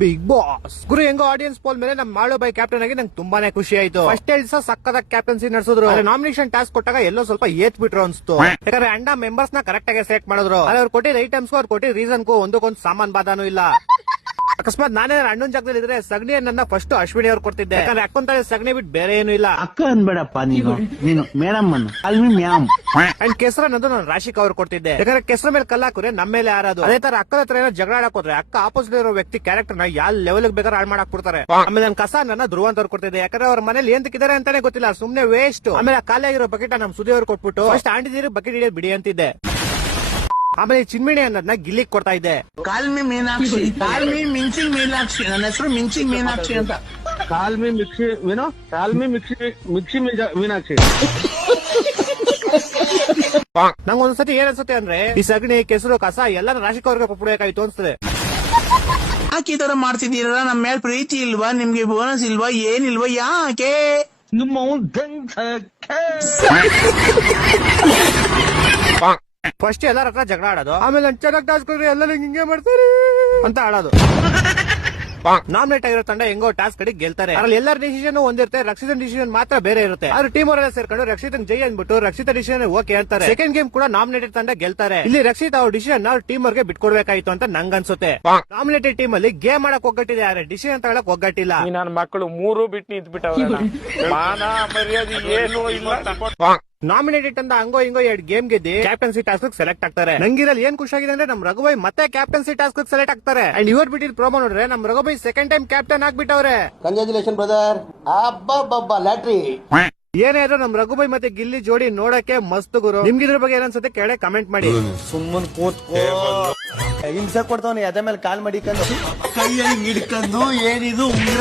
Big boss ಗುರು ಹೆಂಗೋ audience pole ಮೇಲೆ ನಮ್ ಮಾಳು ಬೈ ಕ್ಯಾಪ್ಟನ್ ಆಗಿ ನಂಗೆ ತುಂಬಾನೇ ಖುಷಿ ಆಯ್ತು. ಫಸ್ಟ್ ದಿವಸ ಸಕ್ಕದ ಕ್ಯಾಪ್ಟನ್ಸಿ ನಡೆಸಿದ್ರು. ನಾಮಿನೇಷನ್ ಟಾಸ್ಕ್ ಕೊಟ್ಟಾಗ ಎಲ್ಲೋ ಸ್ವಲ್ಪ ಏತ್ ಬಿಟ್ರು ಅನ್ಸ್ತು. ಯಾಕಂದ್ರೆ ಅಂಡ ಮೆಂಬರ್ಸ್ ನ ಕರೆಕ್ಟ್ ಆಗಿ ಸೆಲೆಕ್ಟ್ ಮಾಡಿದ್ರು. ಅವ್ರು ಕೊಟ್ಟಿದ್ದ ಐಟಮ್ಸ್ ಅವ್ರು ಕೊಟ್ಟಿದ್ದ ರೀಸನ್ಗೂ ಒಂದಕ್ಕೊಂದು ಸಾಮಾನ್ ಬಾದಾನು ಇಲ್ಲ. ಅಕಸ್ಮಾತ್ ನಾನೇ ಅಣ್ಣನ ಜಾಗದಲ್ಲಿ ಇದ್ರೆ ಸಗಣಿ ನನ್ನ ಫಸ್ಟ್ ಅಶ್ವಿನಿ ಅವ್ರು ಕೊಡ್ತಿದ್ದೆ. ಯಾಕಂದ್ರೆ ಅಕ್ಕಂತ ಸಗಣಿ ಬಿಟ್ಟು ಬೇರೆ ಏನು ಇಲ್ಲ. ಅಕ್ಕ ಅನ್ಬೇಡಪ್ಪ ನೀನು ಮೇಡಮ್ ಅಂಡ್ ಕೆಸರ ನಂದು ನಾನು ರಾಶಿಕ್ ಅವ್ರು ಕೊಡ್ತಿದ್ದೆ. ಯಾಕಂದ್ರೆ ಕೆಸರ ಮೇಲೆ ಕಲ್ಲ ಹಾಕಿದ್ರೆ ನಮ್ಮ ಮೇಲೆ ಯಾರದು. ಅದೇ ತರ ಅಕ್ಕದ ಹತ್ರ ಏನೋ ಜಗಳ ಆಡಕ್ ಹೋದ್ರೆ ಅಕ್ಕ ಆಪೋಸಿಟ್ ಇರೋ ವ್ಯಕ್ತಿ ಕ್ಯಾರೆಕ್ಟರ್ ನ ಯಾವ ಲೆವೆಲ್ ಬೇಕಾದ್ರೆ ಹಾಳು ಮಾಡಕ್ ಬಿಡ್ತಾರೆ. ಆಮೇಲೆ ನನ್ನ ಕಸ ನನ್ನ ಧ್ರುವಂತ ಅವ್ರು ಕೊಡ್ತಿದ್ದೆ. ಯಾಕಂದ್ರೆ ಅವ್ರ ಮನೇಲಿ ಏನ್ ತಿಕ್ಕಿದ್ದಾರೆ ಅಂತಾನೆ ಗೊತ್ತಿಲ್ಲ, ಸುಮ್ನೆ ವೇಸ್ಟ್. ಆಮೇಲೆ ಖಾಲಿ ಆಗಿರೋ ಬಕೆಟ್ ನಮ್ ಸುದಿ ಅವ್ರು ಕೊಟ್ಬಿಟ್ಟು ಫಸ್ಟ್ ಆಂಟಿದೀರಿ ಬಕೆಟ್ ಹಿಡಿಯೋದು ಬಿಡಿ ಅಂತಿದ್ದೆ. ಆಮೇಲೆ ಚಿನ್ಮಿಣಿ ಅನ್ನೋದನ್ನ ಗಿಲ್ಲಿಗ್ ಕೊಡ್ತಾ ಇದ್ದೆ. ಕಾಲ್ಮಿ ಮೀನಾಕ್ಷಿ, ಕಾಲ್ಮಿ ಮಿಂಚಿಂಗ್ ಮೀನಾಕ್ಷಿ, ನನ್ನ ಹೆಸರು ಮಿಂಚಿಂಗ್ ಮೀನಾಕ್ಷಿ ಅಂತ. ಕಾಲ್ಮಿ ಮಿಕ್ಸಿ ಮೀನು, ಕಾಲ್ಮಿ ಮಿಕ್ಸಿ ಮೀನಾಕ್ಷಿ. ನಂಗೆ ಒಂದ್ಸತಿ ಏನ್ ಅನ್ಸುತ್ತೆ ಅಂದ್ರೆ ಈ ಸಗಣಿ ಕೆಸರು ಕಸ ಎಲ್ಲ ರಾಶಿಕ್ ಅವ್ರಿಗೆ ಕೊಟ್ಬಿಡ್ಬೇಕಾಯ್ತು ಅನ್ಸ್ತದೆ. ಯಾಕೆ ಈ ತರ ಮಾಡ್ತಿದ್ದೀರಾ? ನಮ್ಮ ಮೇಲೆ ಪ್ರೀತಿ ಇಲ್ವಾ? ನಿಮ್ಗೆ ಬೋನಸ್ ಇಲ್ವಾ? ಏನಿಲ್ವಾ? ಯಾಕೆ? ಫಸ್ಟ್ ಎಲ್ಲರ ಹತ್ರ ಜಗಳ ಆಡೋದು, ಆಮೇಲೆ ಚೆನ್ನಾಗಿ ಟಾಸ್ಕ್ ಎಲ್ಲ ಹಿಂಗೆ ಮಾಡ್ತಾರೆ ಅಂತ ಆಡೋದು. ನಾಮಿನೇಟ್ ಆಗಿರೋ ತಂಡ ಹೆಂಗೋ ಟಾಸ್ಕ್ ಕಡೆ ಗೆಲ್ತಾರೆ. ಅದ್ರಲ್ಲಿ ಎಲ್ಲರ ಡಿಸಿಷನ್ ಒಂದಿರುತ್ತೆ, ರಕ್ಷಿತನ್ ಡಿಸಿಷನ್ ಮಾತ್ರ ಬೇರೆ ಇರುತ್ತೆ. ಆದ್ರೆ ಟೀಮ್ ಅವರೆಲ್ಲ ಸೇರ್ಕೊಂಡು ರಕ್ಷಿತನ್ ಜೈ ಅಂದ್ಬಿಟ್ಟು ರಕ್ಷಿತ ಡಿಸಿಷನ್ ಓಕೆ ಅಂತಾರೆ. ಸೆಕೆಂಡ್ ಗೇಮ್ ಕೂಡ ನಾಮಿನೇಟೆಡ್ ತಂಡ ಗೆಲ್ತಾರೆ. ಇಲ್ಲಿ ರಕ್ಷಿತ್ ಅವ್ರ ಡಿಸಿಷನ್ ಅವ್ರ ಟೀಮ್ ಅವ್ರಿಗೆ ಬಿಟ್ಕೊಡ್ಬೇಕಾಯ್ತು ಅಂತ ನಂಗ್ ಅನ್ಸುತ್ತೆ. ನಾಮಿನೇಟೆಡ್ ಟೀಮ್ ಅಲ್ಲಿ ಗೇಮ್ ಮಾಡಕ್ ಒಗ್ಗಟ್ಟಿದೆ, ಆದ್ರೆ ಡಿಸಿಷನ್ ತಗೊಳಕ್ ಒಗ್ಗಟ್ಟಿಲ್ಲ. ನನ್ನ ಮಕ್ಕಳು ಮೂರು ಬಿಟ್ಟು ನಿಂತ್ಬಿಟ್ಟವ್ರೆ. ಮಾನ ಮರ್ಯಾದೆ ಏನು ಇಲ್ಲ. ನಾಮಿನೇಟೆಡ್ ಅಂತ ಹಂಗೋ ಹಿಂಗೋ 2 ಗೇಮ್ ಗೆದ್ದಿ ಕ್ಯಾಪ್ಟನ್ಸಿ ಟಾಸ್ಕ್ ಸೆಲೆಕ್ಟ್ ಆಗ್ತಾರೆ. ನಂಗಿರಲ್ಲಿ ಏನ್ ಖುಷಿ ಆಗಿದೆ ಅಂದ್ರೆ ನಮ್ ರಘುಬಾಯ್ ಮತ್ತೆ ಕ್ಯಾಪ್ಟನ್ಸಿ ಟಾಸ್ಕ್ ಸೆಲೆಕ್ಟ್ ಆಗ್ತಾರೆ. ಅಂಡ್ ಇವರ್ ಬಿಟ್ಟಿದ್ ಪ್ರೋಮೋ ನೋಡ್ರೆ ನಮ್ ರಘುಬಾಯ್ ಸೆಕೆಂಡ್ ಟೈಮ್ ಕ್ಯಾಪ್ಟನ್ ಆಗ್ಬಿಟ್ಟವ್ರೆ. Congratulation brother. ಅಬ್ಬಬ್ಬಬ್ಬ ಲ್ಯಾಟ್ರಿ. ಏನೇ ಆದ್ರೂ ನಮ್ ರಘುಬಾಯ್ ಮತ್ತೆ ಗಿಲ್ಲಿ ಜೋಡಿ ನೋಡಕ್ಕೆ ಮಸ್ತ್ ಗುರು. ನಿಮ್ಗೆ ಇದ್ರ ಬಗ್ಗೆ ಏನನ್ಸುತ್ತೆ ಕೆಳಗೆ ಕಮೆಂಟ್ ಮಾಡಿ. ಸುಮ್ಮನ್ ಕೂತ್ಕೋ, ಹಿಂಸೆ ಕೊಡ್ತಾವನಿ ಅದೇ ಮೇಲೆ ಕಾಲ್ ಮಡಿಕೊಂಡು ಕೈಯಲ್ಲಿ ಹಿಡ್ಕೊಂಡು ಏನಿದು ಉಂಗ್ರ